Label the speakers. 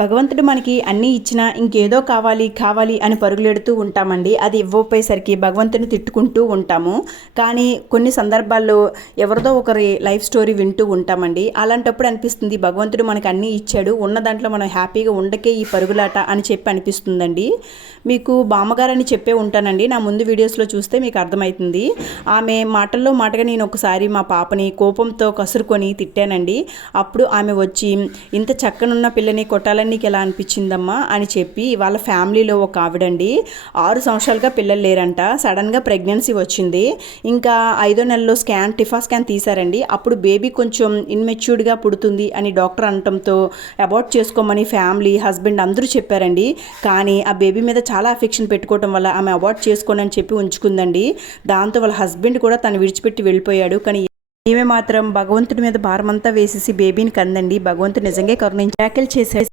Speaker 1: భగవంతుడు మనకి అన్నీ ఇచ్చినా ఇంకేదో కావాలి కావాలి అని పరుగులెడుతూ ఉంటామండి. అది ఇవ్వకపోయేసరికి భగవంతుని తిట్టుకుంటూ ఉంటాము. కానీ కొన్ని సందర్భాల్లో ఎవరిదో ఒకరి లైఫ్ స్టోరీ వింటూ ఉంటామండి. అలాంటప్పుడు అనిపిస్తుంది భగవంతుడు మనకి అన్నీ ఇచ్చాడు ఉన్న దాంట్లో మనం హ్యాపీగా ఉండకే ఈ పరుగులాట అని చెప్పి అనిపిస్తుందండి. మీకు బామ్మగారని చెప్పే ఉంటానండి. నా ముందు వీడియోస్లో చూస్తే మీకు అర్థమవుతుంది ఆమె మాటల్లో మాటగా నేను ఒకసారి మా పాపని కోపంతో కసురుకొని తిట్టానండి. అప్పుడు ఆమె వచ్చి ఇంత చక్కనున్న పిల్లని కొట్టాలని నీకు ఎలా అనిపించిందమ్మా అని చెప్పి వాళ్ళ ఫ్యామిలీలో ఒక ఆవిడండి. ఆరు సంవత్సరాలుగా పిల్లలు లేరంట. సడన్గా ప్రెగ్నెన్సీ వచ్చింది. ఇంకా ఐదో నెలలో స్కాన్ టిఫా స్కాన్ తీశారండి. అప్పుడు బేబీ కొంచెం ఇన్మెచ్యూర్డ్గా పుడుతుంది అని డాక్టర్ అనటంతో అబార్ట్ చేసుకోమని ఫ్యామిలీ హస్బెండ్ అందరూ చెప్పారండి. కానీ ఆ బేబీ మీద చాలా అఫెక్షన్ పెట్టుకోవడం వల్ల ఆమె అబార్ట్ చేసుకోనని అని చెప్పి ఉంచుకుందండి. దాంతో వాళ్ళ హస్బెండ్ కూడా తను విడిచిపెట్టి వెళ్ళిపోయాడు. కానీ ఈమె మాత్రం భగవంతుడి మీద భారమంతా వేసేసి బేబీని కందండి. భగవంతుడు నిజంగా కరుణించి వ్యాఖ్యలు చేశాడు.